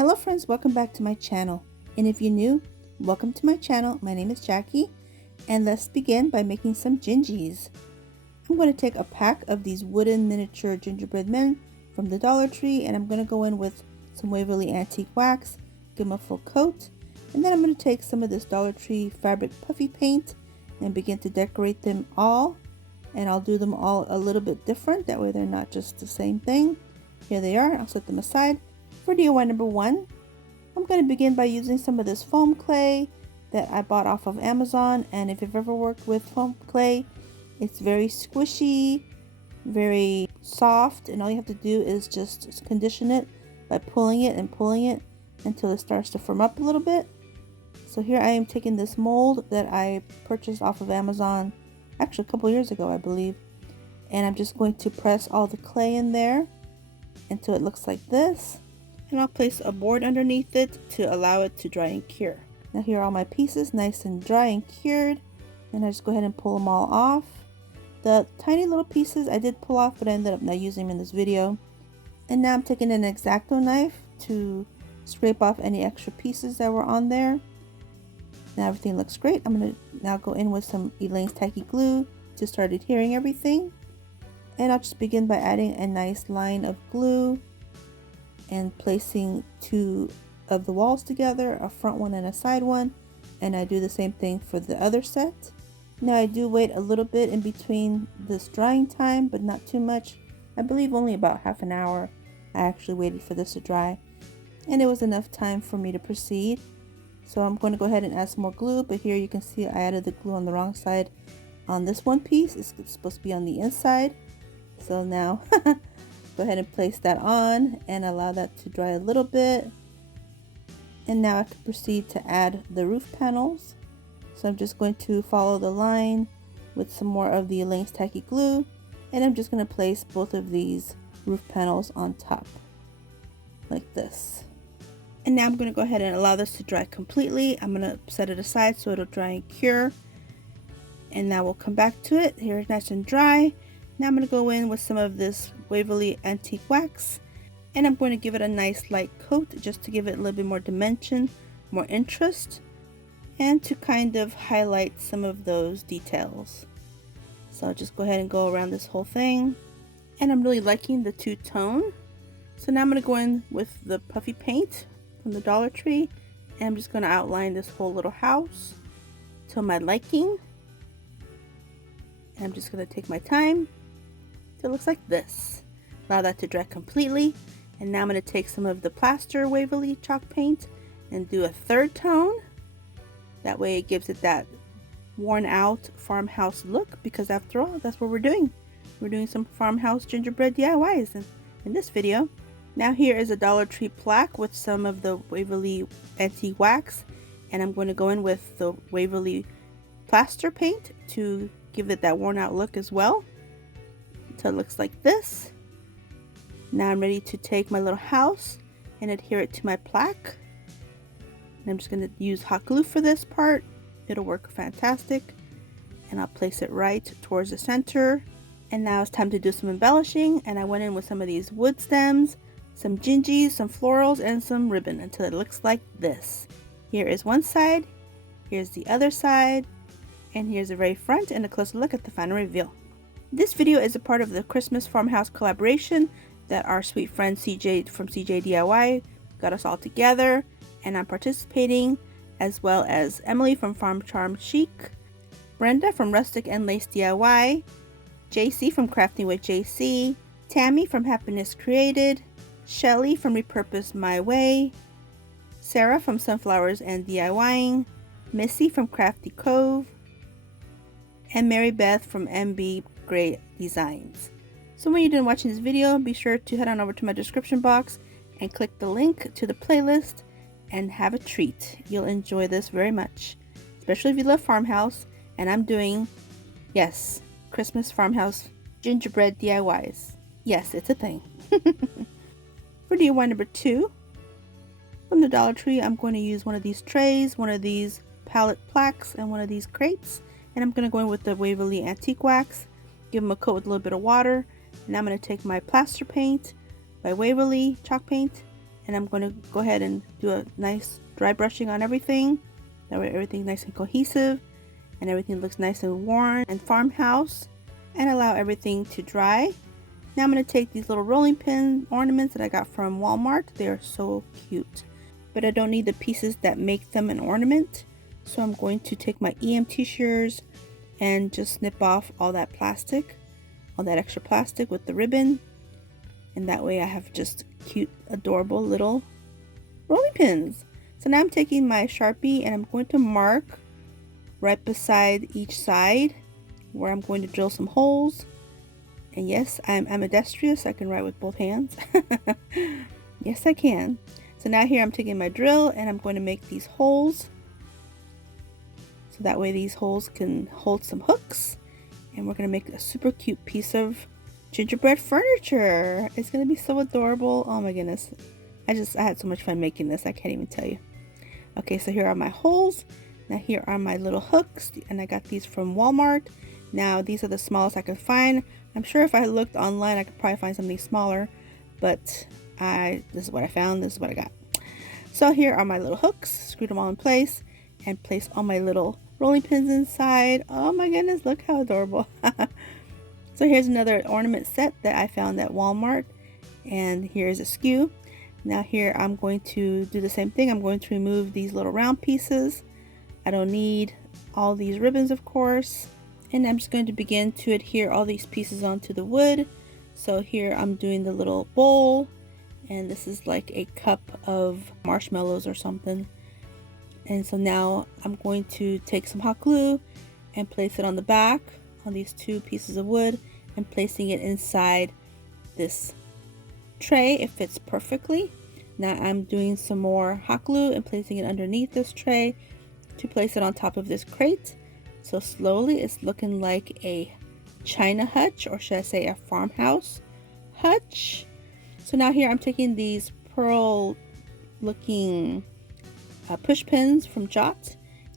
Hello friends, welcome back to my channel. And if you're new, welcome to my channel. My name is Jackie, and let's begin by making some gingies. I'm going to take a pack of these wooden miniature gingerbread men from the Dollar Tree, and I'm going to go in with some Waverly Antique Wax, give them a full coat, and then I'm going to take some of this Dollar Tree fabric puffy paint and begin to decorate them all. And I'll do them all a little bit different, that way they're not just the same thing. Here they are, I'll set them aside. For DIY number 1, I'm going to begin by using some of this foam clay that I bought off of Amazon. And if you've ever worked with foam clay, it's very squishy, very soft, and all you have to do is just condition it by pulling it and pulling it until it starts to firm up a little bit. So here I am taking this mold that I purchased off of Amazon actually a couple years ago, I believe, and I'm just going to press all the clay in there until it looks like this, and I'll place a board underneath it to allow it to dry and cure. Now here are all my pieces, nice and dry and cured, and I just go ahead and pull them all off. The tiny little pieces I did pull off, but I ended up not using them in this video. And now I'm taking an X-Acto knife to scrape off any extra pieces that were on there. Now everything looks great. I'm going to now go in with some Elaine's tacky glue to start adhering everything. And I'll just begin by adding a nice line of glue and placing 2 of the walls together, a front one and a side one. And I do the same thing for the other set. Now I do wait a little bit in between this drying time, but not too much. I believe only about half an hour I actually waited for this to dry. And it was enough time for me to proceed. So I'm going to go ahead and add some more glue, but here you can see I added the glue on the wrong side on this one piece. It's supposed to be on the inside. So now go ahead and place that on and allow that to dry a little bit. And now I can proceed to add the roof panels. So I'm just going to follow the line with some more of the Elaine's tacky glue, and I'm just going to place both of these roof panels on top like this. And now I'm going to go ahead and allow this to dry completely. I'm going to set it aside so it'll dry and cure. And now we'll come back to it. Here it's nice and dry. Now I'm going to go in with some of this Waverly Antique Wax. And I'm going to give it a nice light coat just to give it a little bit more dimension, more interest, and to kind of highlight some of those details. So I'll just go ahead and go around this whole thing. And I'm really liking the two-tone. So now I'm going to go in with the puffy paint from the Dollar Tree, and I'm just going to outline this whole little house to my liking. And I'm just going to take my time till it looks like this. Allow that to dry completely. And now I'm going to take some of the plaster Waverly chalk paint and do a third tone. That way it gives it that worn out farmhouse look, because after all, that's what we're doing. We're doing some farmhouse gingerbread DIYs in this video. Now here is a Dollar Tree plaque with some of the Waverly Antique Wax, and I'm going to go in with the Waverly plaster paint to give it that worn out look as well, until it looks like this. Now I'm ready to take my little house and adhere it to my plaque. And I'm just going to use hot glue for this part. It'll work fantastic. And I'll place it right towards the center. And now it's time to do some embellishing, and I went in with some of these wood stems, some gingies, some florals, and some ribbon until it looks like this. Here is one side, here's the other side, and here's the very front and a closer look at the final reveal. This video is a part of the Christmas Farmhouse collaboration that our sweet friend CJ from CJ DIY got us all together, and I'm participating, as well as Emily from Farm Charm Chic, Brenda from Rustic and Lace DIY, JC from Crafting with JC, Tammy from Happiness Created, Shelly from Repurpose My Way, Sarah from Sunflowers and DIYing, Missy from Crafty Cove, and Mary Beth from MB Gray Designs. So when you're done watching this video, be sure to head on over to my description box and click the link to the playlist and have a treat. You'll enjoy this very much, especially if you love farmhouse. And I'm doing, yes, Christmas farmhouse gingerbread DIYs. Yes, it's a thing. For DIY number 2, from the Dollar Tree, I'm going to use one of these trays, one of these pallet plaques, and one of these crates. And I'm going to go in with the Waverly Antique Wax, give them a coat with a little bit of water. And I'm going to take my plaster paint by Waverly chalk paint, and I'm going to go ahead and do a nice dry brushing on everything. That way everything's nice and cohesive and everything looks nice and worn and farmhouse, and allow everything to dry. Now I'm going to take these little rolling pin ornaments that I got from Walmart. They are so cute, but I don't need the pieces that make them an ornament. So I'm going to take my EMT shears and just snip off all that plastic, all that extra plastic with the ribbon. And that way I have just cute, adorable little rolling pins. So now I'm taking my Sharpie and I'm going to mark right beside each side where I'm going to drill some holes. And yes, I'm ambidextrous. I can write with both hands. Yes, I can. So now here I'm taking my drill and I'm going to make these holes. So that way these holes can hold some hooks. And we're going to make a super cute piece of gingerbread furniture. It's going to be so adorable. Oh my goodness. I had so much fun making this. I can't even tell you. Okay, so here are my holes. Now here are my little hooks. And I got these from Walmart. Now these are the smallest I could find. I'm sure if I looked online I could probably find something smaller, but this is what I found, this is what I got. So here are my little hooks, screwed them all in place and place all my little rolling pins inside. Oh my goodness, look how adorable. So here's another ornament set that I found at Walmart, and here's a skew. Now here I'm going to do the same thing. I'm going to remove these little round pieces. I don't need all these ribbons, of course. And I'm just going to begin to adhere all these pieces onto the wood. So here I'm doing the little bowl, and this is like a cup of marshmallows or something. And so now I'm going to take some hot glue and place it on the back on these two pieces of wood and placing it inside this tray. It fits perfectly. Now I'm doing some more hot glue and placing it underneath this tray to place it on top of this crate. So slowly it's looking like a China hutch, or should I say a farmhouse hutch. So now here I'm taking these pearl looking push pins from Jot,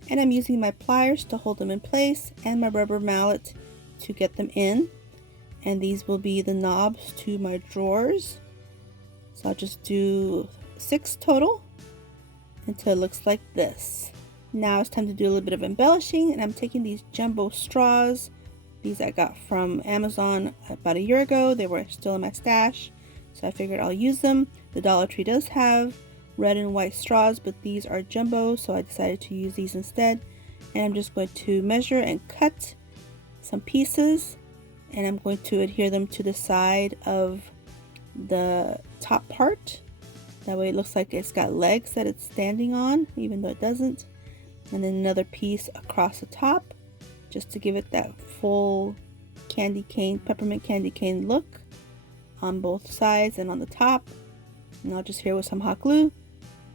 and I'm using my pliers to hold them in place and my rubber mallet to get them in. And these will be the knobs to my drawers. So I'll just do 6 total until it looks like this. Now it's time to do a little bit of embellishing, and I'm taking these jumbo straws. These I got from Amazon about a year ago. They were still in my stash, so I figured I'll use them. The Dollar Tree does have red and white straws, but these are jumbo, so I decided to use these instead. And I'm just going to measure and cut some pieces, and I'm going to adhere them to the side of the top part. That way it looks like it's got legs that it's standing on, even though it doesn't. And then another piece across the top just to give it that full candy cane, peppermint candy cane look on both sides and on the top. And I'll just adhere with some hot glue,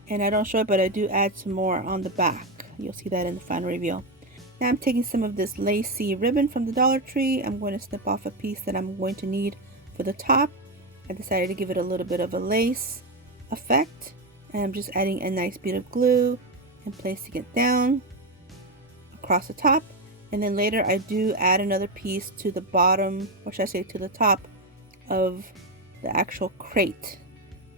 and I don't show it, but I do add some more on the back. You'll see that in the final reveal. Now I'm taking some of this lacy ribbon from the Dollar Tree. I'm going to snip off a piece that I'm going to need for the top. I decided to give it a little bit of a lace effect, and I'm just adding a nice bead of glue and placing it down across the top. And then later I do add another piece to the bottom, or should I say to the top of the actual crate.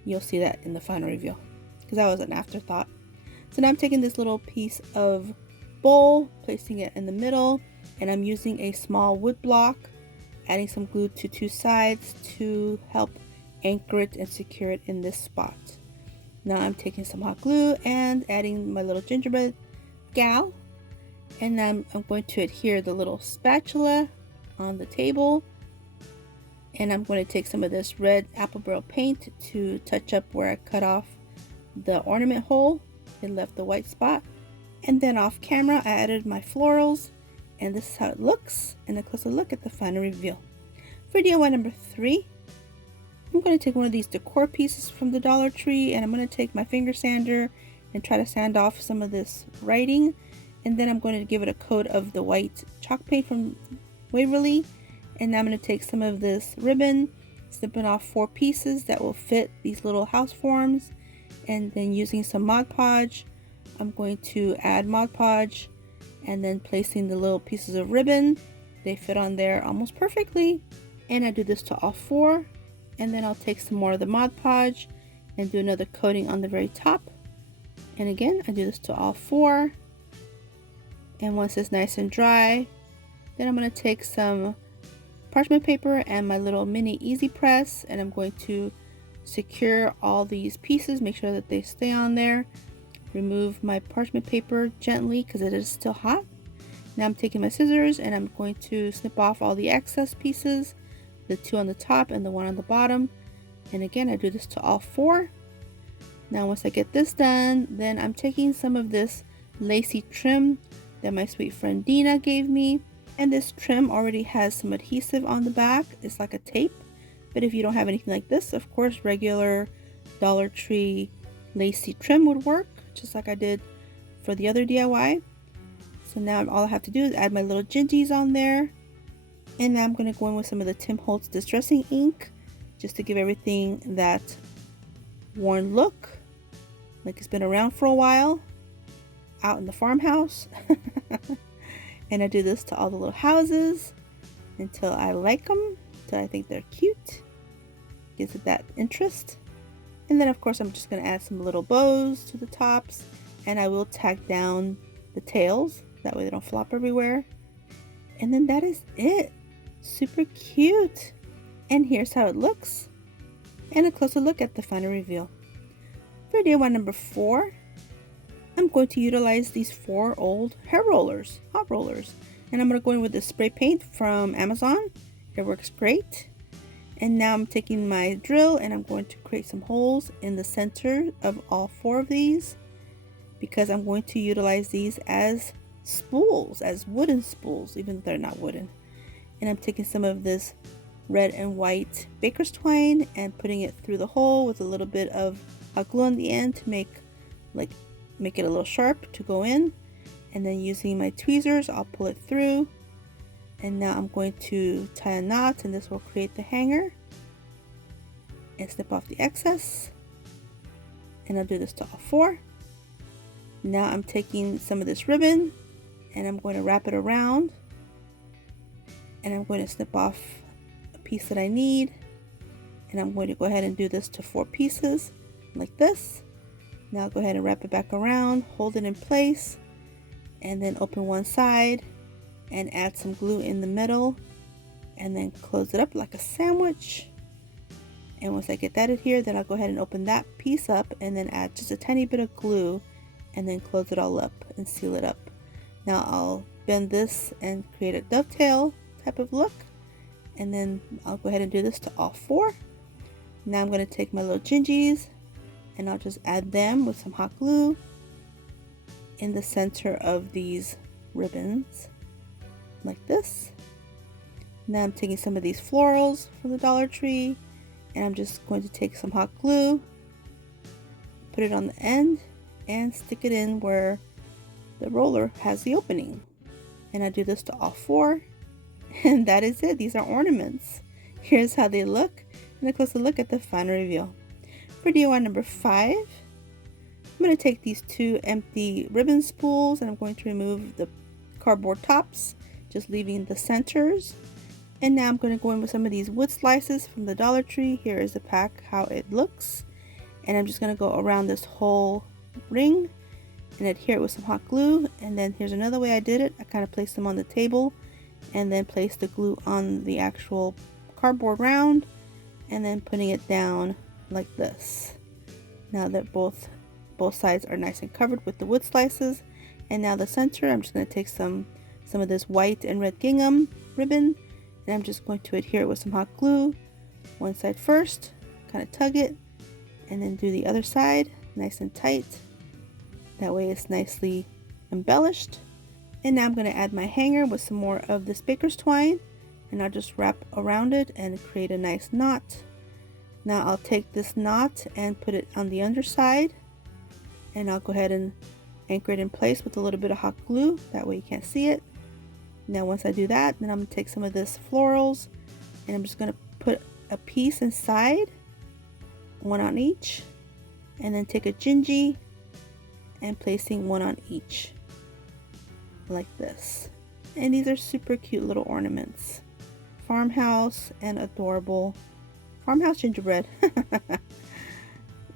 You'll see that in the final reveal, because that was an afterthought. So now I'm taking this little piece of bowl, placing it in the middle, and I'm using a small wood block, adding some glue to 2 sides to help anchor it and secure it in this spot. Now I'm taking some hot glue and adding my little gingerbread gal, and I'm going to adhere the little spatula on the table, and I'm going to take some of this red apple barrel paint to touch up where I cut off the ornament hole. It left the white spot. And then off camera I added my florals, and this is how it looks, and a closer look at the final reveal. For DIY number 3, I'm going to take one of these decor pieces from the Dollar Tree, and I'm going to take my finger sander and try to sand off some of this writing, and then I'm going to give it a coat of the white chalk paint from Waverly. And now I'm going to take some of this ribbon, snipping off 4 pieces that will fit these little house forms, and then using some Mod Podge, I'm going to add Mod Podge and then placing the little pieces of ribbon. They fit on there almost perfectly, and I do this to all 4. And then I'll take some more of the Mod Podge and do another coating on the very top. And again, I do this to all 4. And once it's nice and dry, then I'm going to take some parchment paper and my little mini easy press, and I'm going to secure all these pieces, make sure that they stay on there. Remove my parchment paper gently because it is still hot. Now I'm taking my scissors and I'm going to snip off all the excess pieces, the 2 on the top and the 1 on the bottom. And again, I do this to all 4. Now once I get this done, then I'm taking some of this lacy trim that my sweet friend Dina gave me. And this trim already has some adhesive on the back. It's like a tape. But if you don't have anything like this, of course, regular Dollar Tree lacy trim would work, just like I did for the other DIY. So now all I have to do is add my little gingies on there. And now I'm going to go in with some of the Tim Holtz Distressing Ink, just to give everything that worn look, like it's been around for a while, out in the farmhouse. And I do this to all the little houses until I like them, until I think they're cute. Gives it that interest. And then of course I'm just going to add some little bows to the tops, and I will tack down the tails, that way they don't flop everywhere. And then that is it. Super cute. And here's how it looks. And a closer look at the final reveal. For DIY number 4, I'm going to utilize these 4 old hair rollers, hot rollers. And I'm going to go in with the spray paint from Amazon. It works great. And now I'm taking my drill and I'm going to create some holes in the center of all 4 of these, because I'm going to utilize these as spools, as wooden spools, even though they're not wooden. And I'm taking some of this red and white baker's twine and putting it through the hole with a little bit of hot glue on the end to make it a little sharp to go in. And then using my tweezers, I'll pull it through. And now I'm going to tie a knot, and this will create the hanger. And snip off the excess. And I'll do this to all 4. Now I'm taking some of this ribbon and I'm going to wrap it around. And I'm going to snip off a piece that I need. And I'm going to go ahead and do this to 4 pieces like this. Now I'll go ahead and wrap it back around, hold it in place, and then open one side and add some glue in the middle, and then close it up like a sandwich. And once I get that adhered, then I'll go ahead and open that piece up and then add just a tiny bit of glue and then close it all up and seal it up. Now I'll bend this and create a dovetail type of look, and then I'll go ahead and do this to all 4. Now I'm going to take my little gingies and I'll just add them with some hot glue in the center of these ribbons like this. Now I'm taking some of these florals from the Dollar Tree and I'm just going to take some hot glue, put it on the end, and stick it in where the roller has the opening. And I do this to all 4, and that is it. These are ornaments. Here's how they look, and a closer look at the final reveal. For DIY number 5, I'm going to take these 2 empty ribbon spools and I'm going to remove the cardboard tops, just leaving the centers. And now I'm going to go in with some of these wood slices from the Dollar Tree. Here is the pack, how it looks. And I'm just going to go around this whole ring and adhere it with some hot glue. And then here's another way I did it. I kind of placed them on the table and then placed the glue on the actual cardboard round and then putting it down like this. Now that both sides are nice and covered with the wood slices. And now the center, I'm just going to take some of this white and red gingham ribbon, and I'm just going to adhere it with some hot glue. One side first, kind of tug it, and then do the other side nice and tight. That way it's nicely embellished. And now I'm going to add my hanger with some more of this baker's twine, and I'll just wrap around it and create a nice knot. Now I'll take this knot and put it on the underside, and I'll go ahead and anchor it in place with a little bit of hot glue, that way you can't see it. Now once I do that, then I'm going to take some of this florals and I'm just going to put a piece inside, one on each, and then take a gingy and placing one on each like this. And these are super cute little ornaments. Farmhouse and adorable. Farmhouse gingerbread.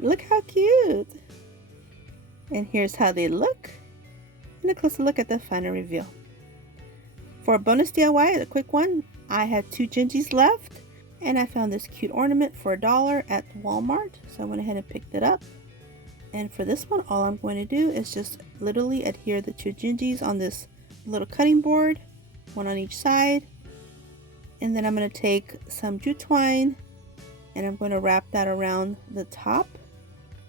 Look how cute! And here's how they look, and a closer look at the final reveal. For a bonus DIY, a quick one, I had 2 Gingies left, and I found this cute ornament for $1 at Walmart, so I went ahead and picked it up. And for this one, all I'm going to do is just literally adhere the 2 Gingies on this little cutting board, one on each side, and then I'm going to take some jute twine and I'm going to wrap that around the top,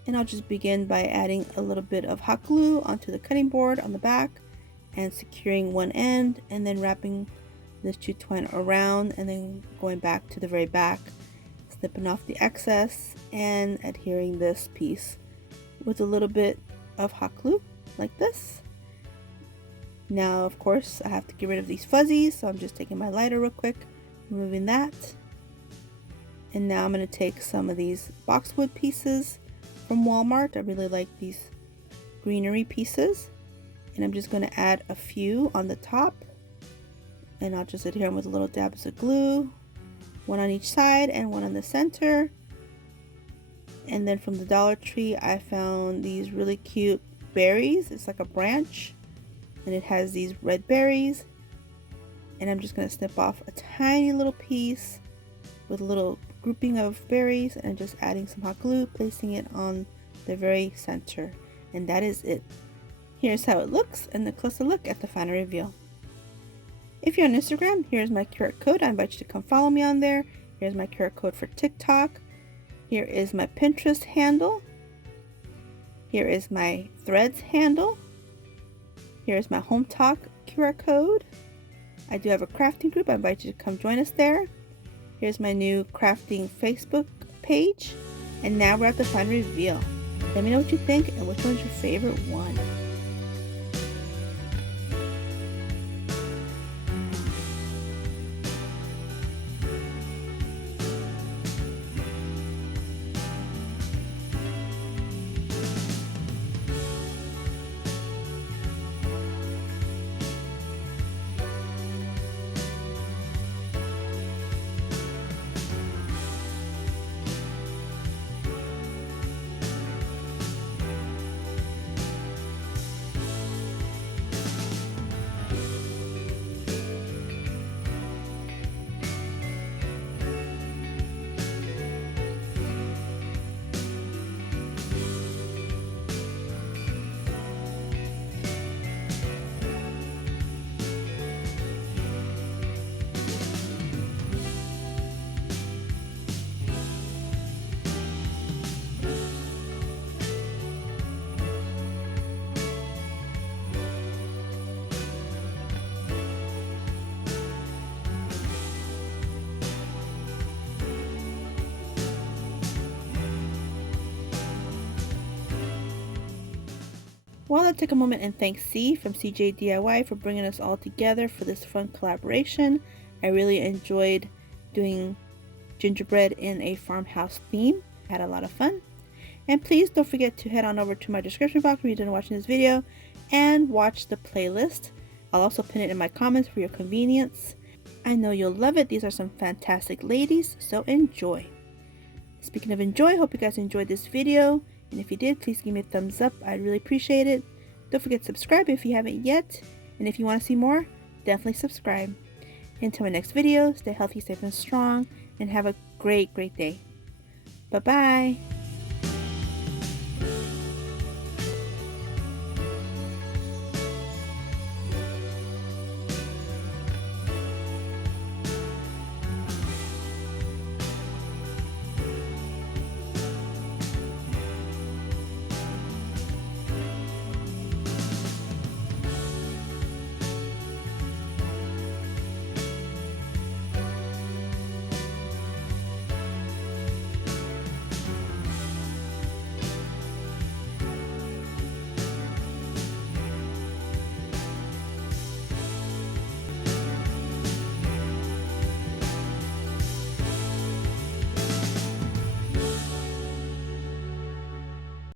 and I'll just begin by adding a little bit of hot glue onto the cutting board on the back and securing one end, and then wrapping this jute twine around and then going back to the very back, snipping off the excess and adhering this piece with a little bit of hot glue like this. Now of course I have to get rid of these fuzzies, so I'm just taking my lighter real quick, removing that. And now I'm going to take some of these boxwood pieces from Walmart. I really like these greenery pieces, and I'm just going to add a few on the top, and I'll just adhere them with little dabs of glue, one on each side and one on the center. And then from the Dollar Tree I found these really cute berries. It's like a branch and it has these red berries, and I'm just going to snip off a tiny little piece with a little grouping of berries and just adding some hot glue, placing it on the very center, and that is it. Here's how it looks, and a closer look at the final reveal. If you're on Instagram, here's my QR code. I invite you to come follow me on there. Here's my QR code for TikTok. Here is my Pinterest handle. Here is my Threads handle. Here's my Hometalk QR code. I do have a crafting group. I invite you to come join us there. Here's my new crafting Facebook page. And now we're at the final reveal. Let me know what you think and which one's your favorite one. Well, I'll take a moment and thank C from CJ DIY for bringing us all together for this fun collaboration. I really enjoyed doing gingerbread in a farmhouse theme. I had a lot of fun. And please don't forget to head on over to my description box when you're done watching this video and watch the playlist. I'll also pin it in my comments for your convenience. I know you'll love it. These are some fantastic ladies, so enjoy. Speaking of enjoy, hope you guys enjoyed this video. And if you did, please give me a thumbs up. I'd really appreciate it. Don't forget to subscribe if you haven't yet. And if you want to see more, definitely subscribe. Until my next video, stay healthy, safe, and strong, and have a great day. Bye-bye.